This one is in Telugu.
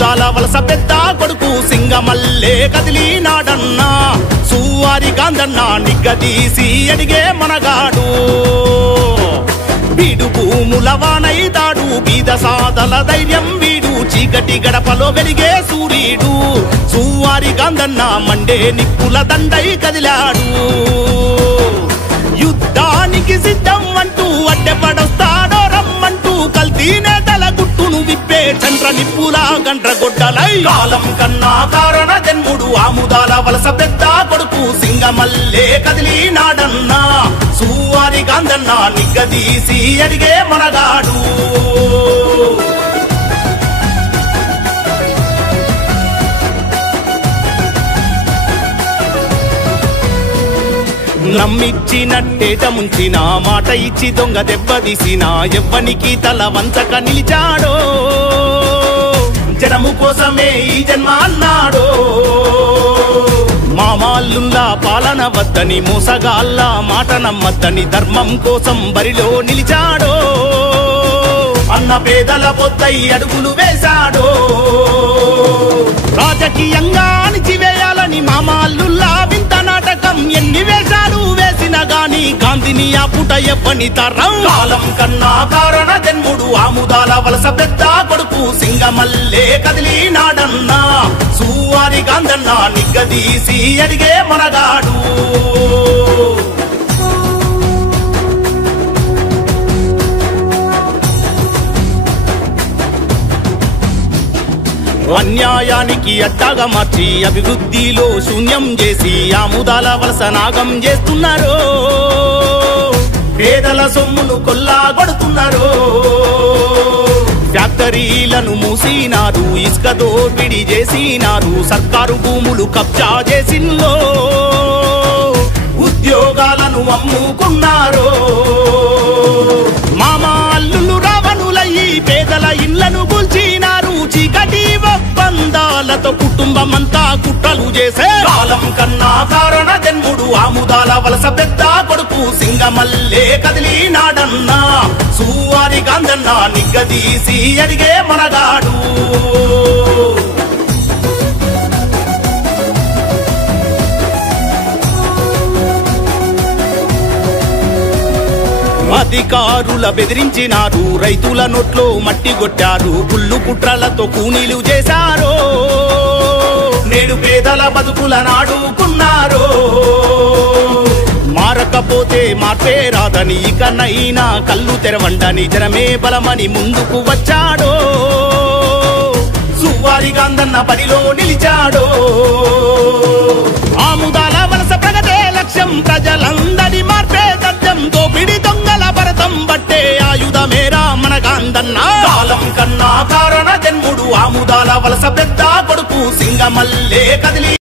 ఆముదాల వలస పెద్ద కొడుకు సింగమల్లే కదిలినాడన్నా సువారి గాంధన్న నిగ్గదీసి అడిగే మనగాడు వీడు భూముల వానైతాడు బీద సాదల ధైర్యం వీడు చీకటి గడపలో వెలిగే సూర్యుడు సువారి గాంధన్న మండే నిప్పుల దండై కదిలాడు యుద్ధానికి సిద్ధం అంటూ అడ్డెపడొస్తాడో రమ్మంటూ కల్తీ నేతల గుట్టును విప్పే చంద్ర నిప్పులా గండ్ర గొడ్డలై కాలం కన్నా కారణ జన్ముడు ఆముదాల వలస పెద్ద కొడుకు సింగమల్లే కదిలినాడన్నా సువారి గాంధన్న నిగ్గదీసి అడిగే మనగాడు నమ్మిచ్చినట్టేట ముంచిన మాట ఇచ్చి దొంగ దెబ్బదీసిన ఎవ్వనికి తల వంచక నిలిచాడో జనము కోసమే ఈ జన్మ అన్నాడో మామాల్లుల్లా పాలన వద్దని మోసగాళ్ళ మాట నమ్మద్దని ధర్మం కోసం బరిలో నిలిచాడో అన్న పేదల పొద్దై అడుగులు వేశాడో రాజకీయంగా అణిచివేయాలని మామాల్లుల్లా వింత నాటకం ఎన్ని వేశాడు వేసిన గాని గాంధీని ఆ పుట ఎవ్వని తరం కాలం కన్నా కారణ జన్ముడు ఆముదాల వలస పెద్ద కొడుకు సింగమల్లే కదిలినాడన్నా సువారి గాంధన్న నిగ్గదీసి అడిగే మనగాడు అన్యాయానికి అడ్డాగా మార్చి అభివృద్ధిలో శూన్యం చేసి ఆముదాల వలస నాగం చేస్తున్నారు పేదల సొమ్మును కొల్లాగొడుతున్నారు ఫ్యాక్టరీలను మూసినారు ఇసుక దోపిడీ చేసినారు సర్కారు భూములు కబ్జా చేసిన్లో ఉద్యోగాలను అమ్ముకున్నారు మామ అల్లులు రావణులయ్యి పేదల ఇళ్లను కూల్చినారు చీకటి ఒప్పందాలతో కుటుంబమంతా కుట్రలు చేసే కాలం కన్నా కారణ జన్ముడు ఆముదాల వలస పెద్ద కొడుకు సింగమల్లే కదిలినాడన్నా సువారి గాంధన్న నిగ్గదీసి అడిగే మనగాడు అధికారుల బెదిరించినారు రైతుల నోట్లో మట్టి కొట్టారు పుల్లు కుట్రలతో కూనీలు చేశారు నేడు పేదల బతుకుల నాడుకున్నారు మారకపోతే మార్పే రాదని ఇకనైనా కళ్ళు తెరవండని జనమే బలమని ముందుకు వచ్చాడో సువారి గాంధన్న బరిలో నిలిచాడో ఆముదాల వలస ప్రగతే లక్ష్యం ప్రజలందరి మార్పే తథ్యం దోపిడి దొంగల భరతం బట్టే ఆయుధమేరా మన గాంధన్న కాలం కన్నా కారణ జన్ముడు ఆముదాల వలస పెద్ద కొడుకు సింగమల్లే కదిలి